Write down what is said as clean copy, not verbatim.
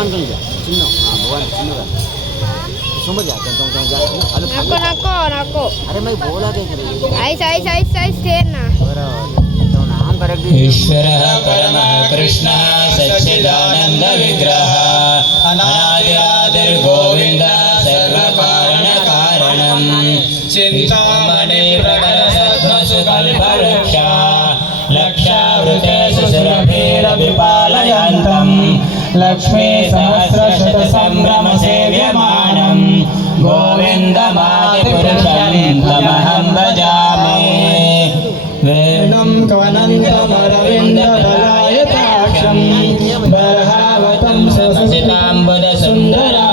भगवान कहीं जा चिन्ह हाँ भगवान चिन्ह का समझ जा कंटों जा हेलो नको अरे मैं बोला क्या करे आइस ठेर ना बराबर तो नाम करेक्ट ईश्वरः परमः कृष्णः सच्चिदानन्दविग्रहः अनादिरादिर्गोविन्दः सर्वकारणकारणं चिन्तामणि प्रकटसद्मसुकल्पवृक्षः लक्षावृते सुरभिरविपालयन्तं लक्ष्मीसहस्रशतसम्भ्रमसेव्यमानं गोविन्दमादिपुरुषं तमहं भजामि